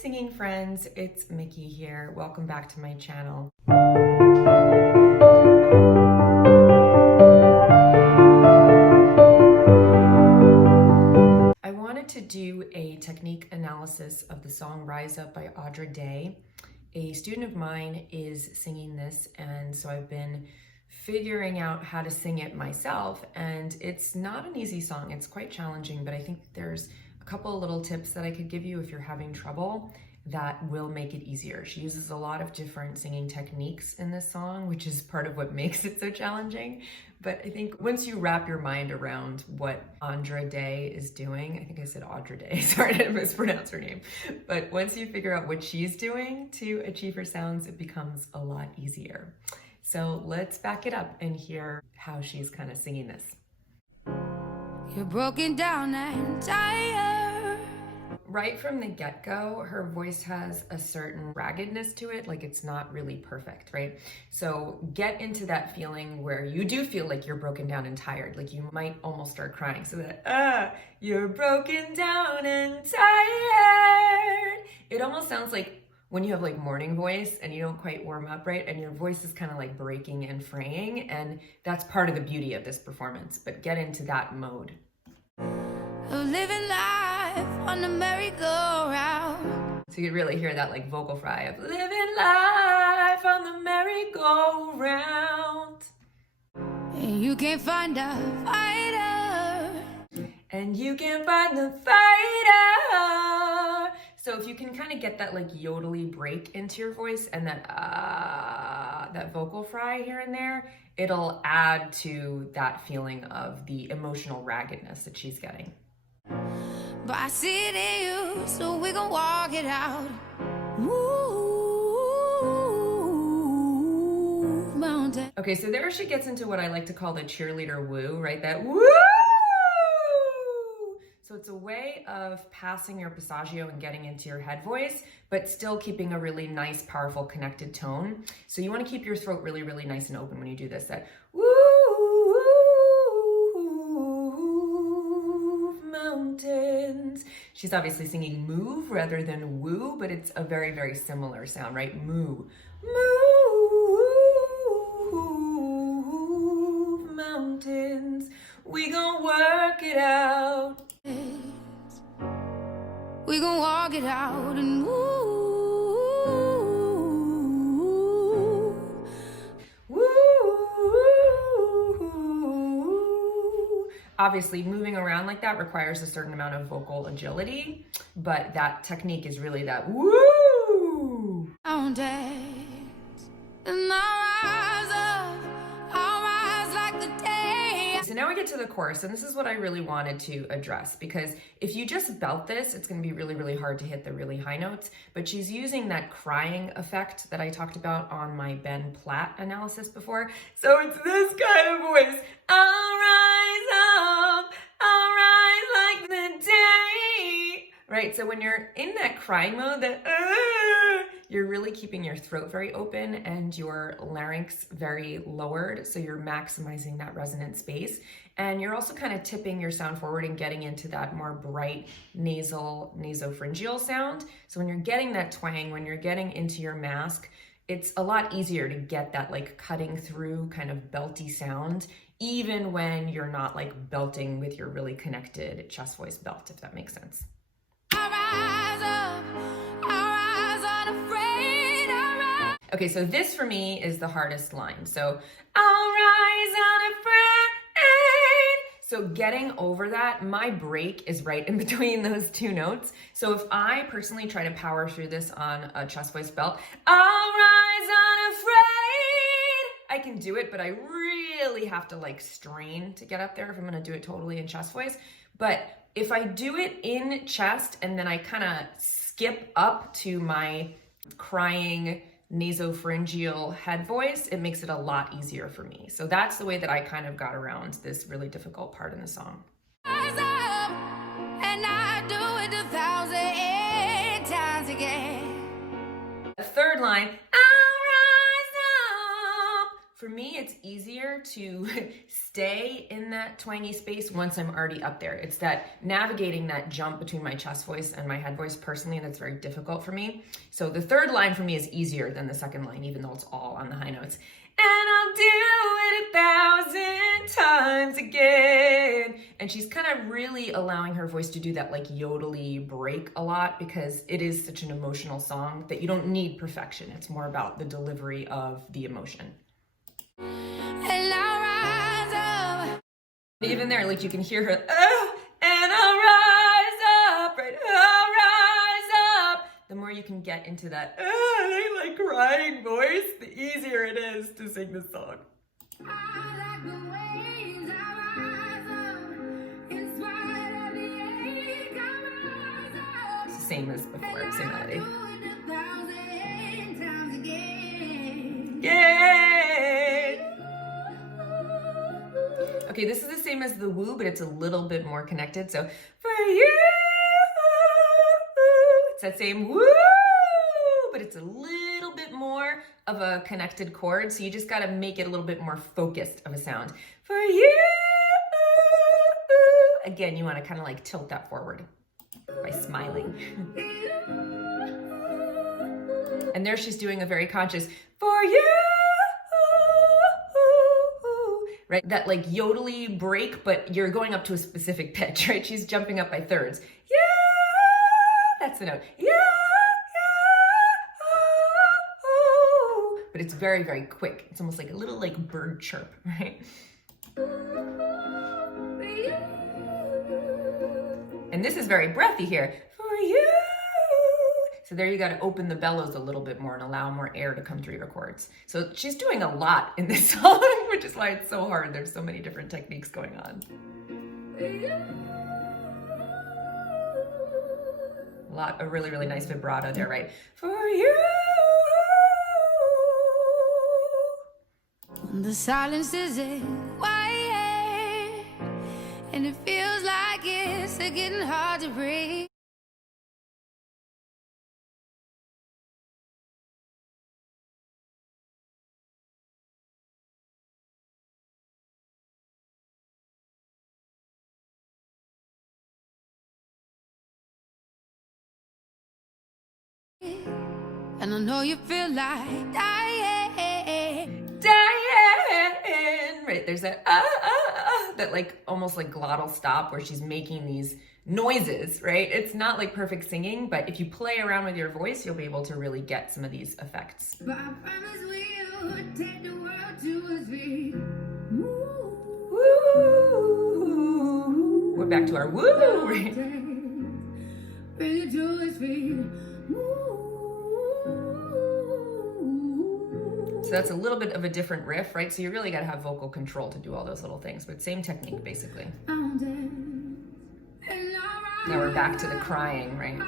singing friends, it's Miki here. Welcome back to my channel. I wanted to do a technique analysis of the song Rise Up by Andra. A student of mine is singing this, and so I've been figuring out how to sing it myself, and it's not an easy song. It's quite challenging, but I think there's a couple of little tips that I could give you if you're having trouble that will make it easier. She uses a lot of different singing techniques in this song, which is part of what makes it so challenging. But I think once you wrap your mind around what Andra is doing, I think I said Andra, sorry to mispronounce her name, but once you figure out what she's doing to achieve her sounds, it becomes a lot easier. So let's back it up and hear how she's kind of singing this. You're broken down and tired. Right from the get-go, her voice has a certain raggedness to it, like it's not really perfect, right? So get into that feeling where you do feel like you're broken down and tired, like you might almost start crying. So that, you're broken down and tired. It almost sounds like when you have like morning voice and you don't quite warm up right, and your voice is kind of like breaking and fraying, and that's part of the beauty of this performance, but get into that mode. Living life on the merry-go-round. So you could really hear that like vocal fry of living life on the merry-go-round. And you can't find a fighter. And you can't find the fighter. So if you can kind of get that like yodely break into your voice and that that vocal fry here and there, it'll add to that feeling of the emotional raggedness that she's getting. But I see it in you, so we gon' walk it out. Move mountain. Okay, so there she gets into what I like to call the cheerleader woo, right? That woo! So it's a way of passing your passaggio and getting into your head voice, but still keeping a really nice, powerful, connected tone. So you want to keep your throat really, really nice and open when you do this. That woo mountains. She's obviously singing move rather than woo, but it's a very, very similar sound, right? Moo. Move mountains. We gon' work it out. We gon' walk it out and woo. Obviously, moving around like that requires a certain amount of vocal agility, but that technique is really that woo. Mountains, and I'll rise like the day. So now we get to the chorus, and this is what I really wanted to address, because if you just belt this, it's going to be really, really hard to hit the really high notes, but she's using that crying effect that I talked about on my Ben Platt analysis before. So it's this kind of voice. I'll rise up, I'll rise like the day. Right, so when you're in that crying mode, that you're really keeping your throat very open and your larynx very lowered, so you're maximizing that resonant space. And you're also kind of tipping your sound forward and getting into that more bright nasal, nasopharyngeal sound. So when you're getting that twang, when you're getting into your mask, it's a lot easier to get that like cutting through kind of belty sound, even when you're not like belting with your really connected chest voice belt, if that makes sense. Okay, so this for me is the hardest line. So, I'll rise unafraid. So getting over that, my break is right in between those two notes. So if I personally try to power through this on a chest voice belt, I'll rise unafraid. I can do it, but I really have to like strain to get up there if I'm gonna do it totally in chest voice. But if I do it in chest and then I kind of skip up to my crying nasopharyngeal head voice, it makes it a lot easier for me. So that's the way that I kind of got around this really difficult part in the song. Rise up, and I do it 1,000 times again. The third line, I'll rise up. For me, me, it's easier to stay in that twangy space once I'm already up there. It's that navigating that jump between my chest voice and my head voice personally, that's very difficult for me. So the third line for me is easier than the second line, even though it's all on the high notes. And I'll do it 1,000 times again. And she's kind of really allowing her voice to do that like yodely break a lot, because it is such an emotional song that you don't need perfection. It's more about the delivery of the emotion. And I'll rise up. Even there, like you can hear her, and I'll rise up, right? I'll rise up. The more you can get into that, like crying voice, the easier it is to sing this song. Like the waves, I rise up. In spite of the ache, I rise up. It's the same as before, same melody. Do it 1,000 times again. Yay! Okay, this is the same as the woo, but it's a little bit more connected. So, for you, it's that same woo, but it's a little bit more of a connected chord. So you just got to make it a little bit more focused of a sound. For you, again, you want to kind of like tilt that forward by smiling. And there she's doing a very conscious, for you, right? That like yodely break, but you're going up to a specific pitch, right? She's jumping up by thirds. Yeah, that's the note. Yeah, but it's very, very quick. It's almost like a little like bird chirp, right? And this is very breathy here. For you. So there you got to open the bellows a little bit more and allow more air to come through your chords. So she's doing a lot in this song, which is why it's so hard. There's so many different techniques going on. A really, really nice vibrato there, right? For you. The silence is quiet, and it feels like it's getting hard to breathe. And I know you feel like dying. Right, there's that that like almost like glottal stop where she's making these noises, right? It's not like perfect singing, but if you play around with your voice, you'll be able to really get some of these effects. But I promise we'll take the world to its feet. Woo. We're back to our woo, right? Bring it to its feet. So that's a little bit of a different riff, right? So you really got to have vocal control to do all those little things, but same technique basically. Now we're back to the crying, right?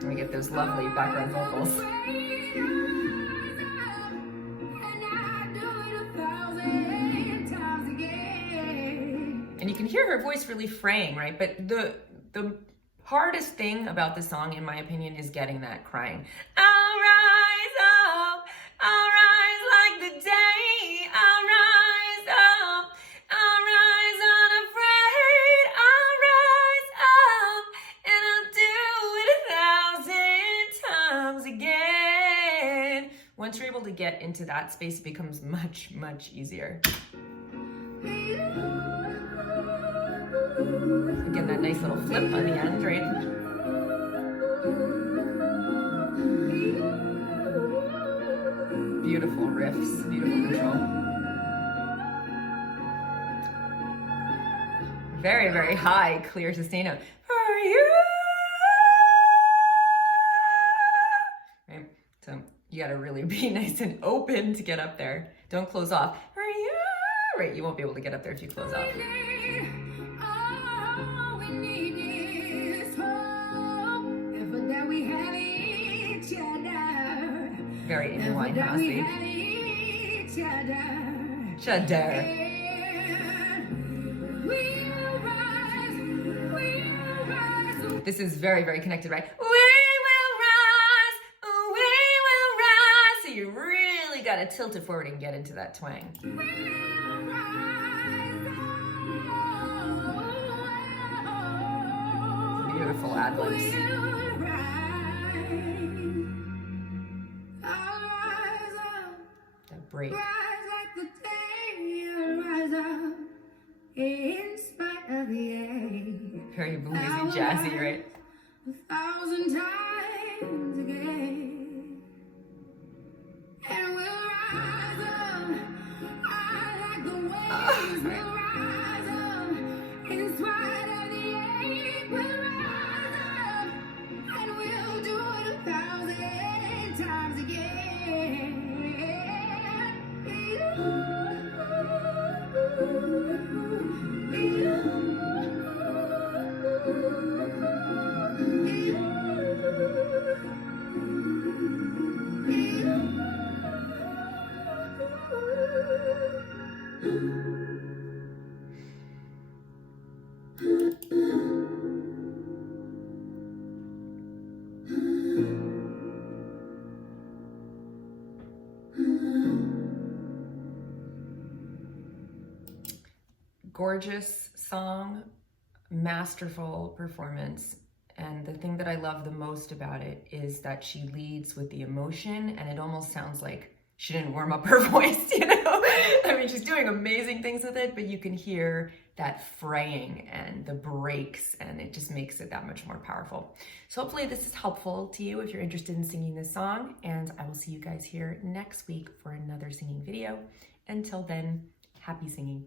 And we get those lovely background vocals. And you can hear her voice really fraying, right? But the hardest thing about this song, in my opinion, is getting that crying. I'll rise up, I'll rise like the day, I'll rise up, I'll rise unafraid, I'll rise up, and I'll do it 1,000 times again. Once you're able to get into that space, it becomes much, much easier. Again, that nice little flip on the end, right? Beautiful riffs, beautiful control. Very, very high, clear sustain note. For you. Right? So you gotta really be nice and open to get up there. Don't close off. For you. Right, you won't be able to get up there if you close off. Very Amy Winehouse-y. Cheddar. This is very, very connected, right? We will rise, so you gotta tilt it forward and get into that twang. Beautiful ad-libs. That break. Very bluesy, jazzy, right? 1,000 times again, and we'll rise up. I like the waves. We'll rise up in spite of the ache. We'll rise up, and we'll do it 1,000 times again. Gorgeous song, masterful performance. And the thing that I love the most about it is that she leads with the emotion, and it almost sounds like she didn't warm up her voice, you know? I mean, she's doing amazing things with it, but you can hear that fraying and the breaks, and it just makes it that much more powerful. So hopefully this is helpful to you if you're interested in singing this song, and I will see you guys here next week for another singing video. Until then, happy singing.